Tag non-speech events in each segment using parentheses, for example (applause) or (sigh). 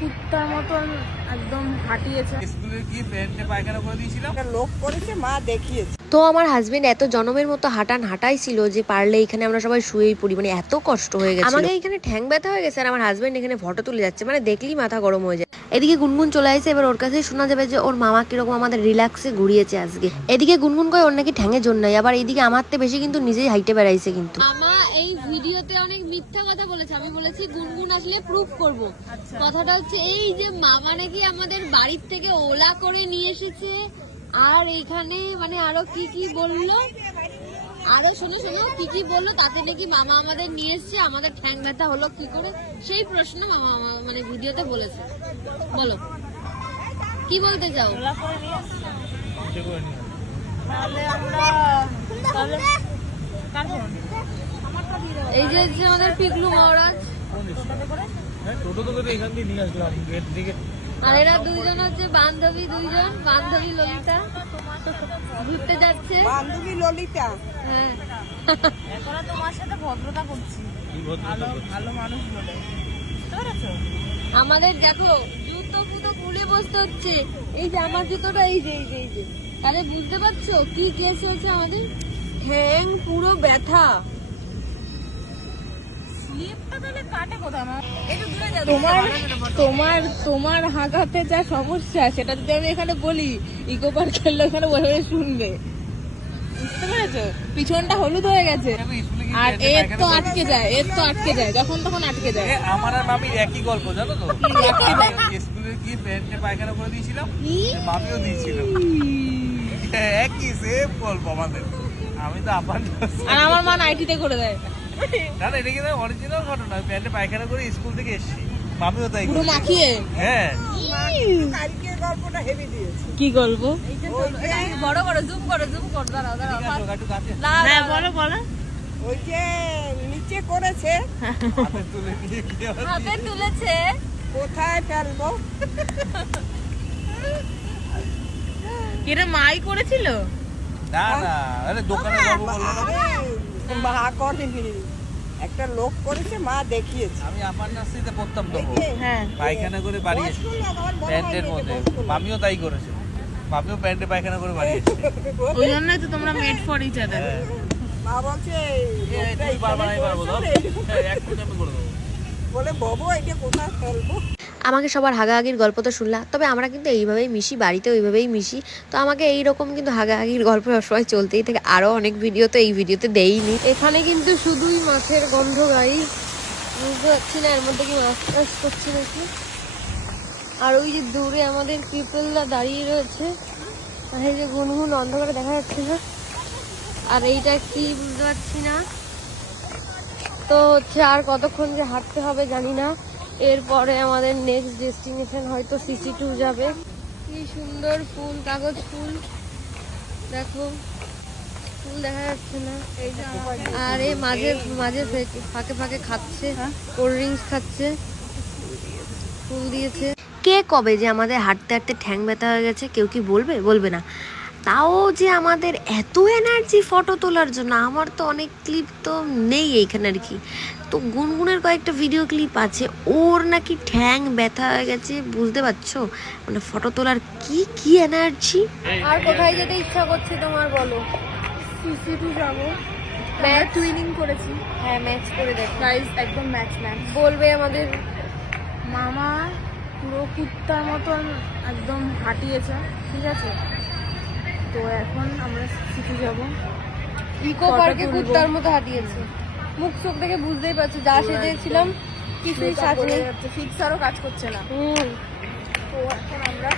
কুত্তার মতন একদম হাঁটিয়েছে। স্কুলে গিয়ে পেটে পায়খানা করে দিয়েছিলাম? একটা লোক করেছে মা দেখিয়েছে। তো আমার হাজবেন্ড এত জনমের মতো হাঁটান হাঁটাইছিল যে পারলে এখানে আমরা সবাই শুয়েই পড়ি মানে এত কষ্ট হয়ে গেছে আমাদের এখানে ঠ্যাং ব্যথা হয়ে গেছে আর আমার হাজবেন্ড এখানে ফটো তুলে যাচ্ছে মানে দেখলেই মাথা গরম হয়ে যায়। এদিকে গুনগুন চলে আসছে এবার ওর কাছেই শোনা যাবে যে ওর মামা কীরকম আমাদের রিল্যাক্সে ঘুরিয়েছে আজকে। এদিকে গুনগুন কয় ওর নাকি ঠ্যাঙের জন্য আবার এদিকে আমার থেকে বেশি কিন্তু নিজেই হাইটে বেড়াইছে কিন্তু। আমা এই ভিডিওতে অনেক মিথ্যা কথা বলেছে আমি বলেছি গুনগুন আসলে প্রুফ করব। কথাটা হচ্ছে এই যে মামা নাকি আমাদের বাড়ির থেকে ওলা করে নিয়ে এসেছে আর এইখানে মানে আরও কি কি বলল? আরও শুনে শোনো কি কি বলল তাতে নাকি মামা আমাদের নিয়ে এসেছে আমাদের ঠ্যাং ব্যথা হলো কি করে? সেই প্রশ্ন মামা মানে ভিডিওতে বলেছে। বলো। কি বলতে চাও? এই যে আমাদের পিকলু মহারাজ। হ্যাঁ টোটো তো এখান দিয়ে নিয়ে আসলাম গেট থেকে আর এরা দুইজন হচ্ছে বান্ধবী দুইজন। বান্ধবী ললিতা। ঘুরতে যাচ্ছে। বান্ধবী ললিতা। হ্যাঁ। এখন তোমার সাথে ভদ্রতা করছি। ভালো ভালো মানুষ বলে। আমাদের দেখো জুতো ফুতো খুলে বসতে হচ্ছে। এই যে আমার জুতোটা এই যে এই যে এই যে। তাহলে বুঝতে পারছ? কি কেস হচ্ছে আমাদের? ঠ্যাং পুরো ব্যথা। স্লিপটা তাহলে কাটে কোথায়? আমার তোমার তোমার তোমার হাঁকাতে যা সমস্যা সেটা যদি আমি এখানে বলি ইকো পার্ক খেললে ওখানে বসে বসে শুনবে। বুঝতে পেরেছ? পিছনটা হলুদ হয়ে গেছে। আর এর তো আটকে যায় এর তো আটকে যায় যখন তখন আটকে যায়। আমার আর মামির একই গল্প জানো তো? আমি স্কুলে গিয়ে প্যান্টে পায়খানা করে দিয়েছিলাম মামিও দিয়েছিল। একই সেম গল্প আমাদের। আমি তো আবার আর আমার মা নাইটিতে করে দেয়। (laughs) না না এটা কিন্তু অরিজিনাল ঘটনা? প্যান্টে পায়খানা করে স্কুল থেকে এসেছি। মামিও তাই পুরো মাখিয়ে? হ্যাঁ। কালকে গল্পটা হেভি দিয়েছে কি গল্প বড় বড় জুম করো জুম করো দাঁড়াও দাঁড়াও ঠিক আছে, একটু কাছে হ্যাঁ বলো বলো। ওই যে নিচে করেছে। হাতে তুলে তুলেছে। কোথায় ফেলব? এটা মাই করেছিল? না না আরে দোকানে যাব বলল না। মা করেনি। একটা লোক করেছে মা দেখিয়েছে। আমি আমার নার্সিতে পড়তাম তো হ্যাঁ। পায়খানা করে বাড়ি বয়স্ক এসেছি। লোক, আমার প্যান্টের মধ্যে। মামিও তাই করেছে। মামিও প্যান্টে পায়খানা করে বাড়ি এসেছে। ওই জন্যই তো তোমরা মেড ফর ইচ আদার। মা বলছে এ, লোকটা তুই পারবা এখানে না, আমি পারব, করেছে, ধর। এটা- হ্যাঁ, এক মিনিট আমি করে দেবো। বলে বাবু এটা কোথায় ফেলব? আমাকে সবার হাগাহাগির গল্প তো শুনলা। তবে আমরা কিন্তু এইভাবেই মিশি বাড়িতে ওইভাবেই মিশি। তো আমাকে এইরকম কিন্তু হাগাহাগির গল্প সবসময় চলতেই থাকে। আরও অনেক ভিডিও তো এই ভিডিওতে দেইনি। এখানে কিন্তু শুধুই মাছের গন্ধ গাই বুঝতে পারছি না, এর মধ্যে কি মাছ করছে নাকি? আর ওই যে দূরে আমাদের পিপলরা দাঁড়িয়ে রয়েছে। আর এই যে গুনগুন অন্ধকারে দেখা যাচ্ছে না। আর এইটা কি বুঝতে পারছি না। তো হচ্ছে আর কতক্ষণ যে হাঁটতে হবে জানি না। এরপরে আমাদের নেক্সট ডেস্টিনেশন হয়তো সিসি টু যাবে। কি সুন্দর ফুল কাগজ ফুল। দেখো ফুল দেখা যাচ্ছে না। আর এই মাঝে মাঝে ফাঁকে ফাঁকে খাচ্ছে কোল্ড ড্রিঙ্কস খাচ্ছে ফুল দিয়েছে। কে কবে যে আমাদের হাঁটতে হাঁটতে ঠ্যাং ব্যথা হয়ে গেছে কেউ কি বলবে? বলবে না। তাও যে আমাদের এত এনার্জি ফটো তোলার জন্য আমার তো অনেক ক্লিপ তো নেই এইখানে আর কি। তো গুনগুনের কয়েকটা ভিডিও ক্লিপ আছে ওর নাকি ঠ্যাং ব্যথা হয়ে গেছে বুঝতে পারছ? মানে ফটো তোলার কি কি এনার্জি আর কোথায় যেতে ইচ্ছা করছে তোমার বলো? C C two match twinning করেছি। হ্যাঁ ম্যাচ করে দেখো। গাইস একদম ম্যাচ ম্যাচ বলবে আমাদের। মামা পুরো কুত্তার মতন একদম হাঁটিয়েছে ঠিক আছে? তো এখন আমরা সিটি যাব। ইকো পার্কে। কুত্তার মতো হাঁটিয়েছে। মুখ চোখ দেখে বুঝতেই পারছ যা সেজেছিলাম কিছুই সাজ নেই। ফিক্সারও কাজ করছে না। তো এখন আমরা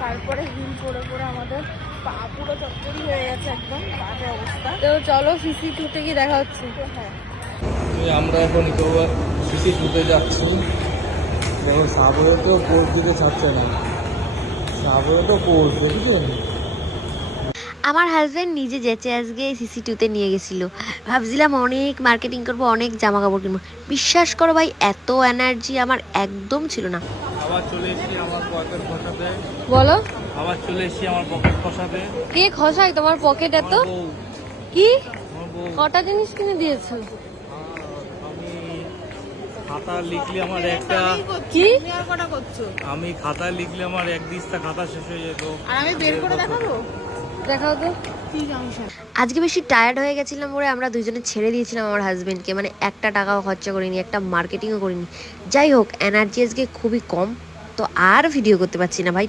তারপরে হিল পরে পরে আমাদের পা পুরো চচ্চড়ি হয়ে গেছে একদম বাজে অবস্থা। তো চলো সিসি টুতে কি দেখা হচ্ছে। হ্যাঁ। আমরা এখন ইকোবার সিসি টুতে যাচ্ছি। দেখো সাবরে তো পোজ দিতে ছাড়ছে না। সাবরে তো পোজ দেখছেন আমার হাজব্যান্ড নিজে যেচে আজকে সিসি টুতে নিয়ে গেছিল। ভাবছিলাম অনেক মার্কেটিং করব অনেক জামা কাপড় কিনবো। বিশ্বাস করো ভাই এত এনার্জি আমার একদম ছিল না। আবার চলে এসেছি আমার পকেট ফসাতে বলো। আবার চলে এসেছি আমার পকেট কে খসাই তোমার পকেট এত? কি? কটা জিনিস কিনে দিয়েছ? আমি খাতা লিখলে আমার একটা কি? আমি খাতা লিখলে আমার এক দিস্তা খাতা শেষ হয়ে যেত। আর আমি বের করে দেখাবো? দেখাও তো। আজকে বেশি টায়ার্ড হয়ে গেছিলাম বলে আমরা দুজনে ছেড়ে দিয়েছিলাম আমার হাজবেন্ডকে মানে একটা টাকাও খরচা করিনি, একটা মার্কেটিংও করিনি। যাই হোক এনার্জি আজকে খুবই কম, তো আর ভিডিও করতে পারছি না ভাই।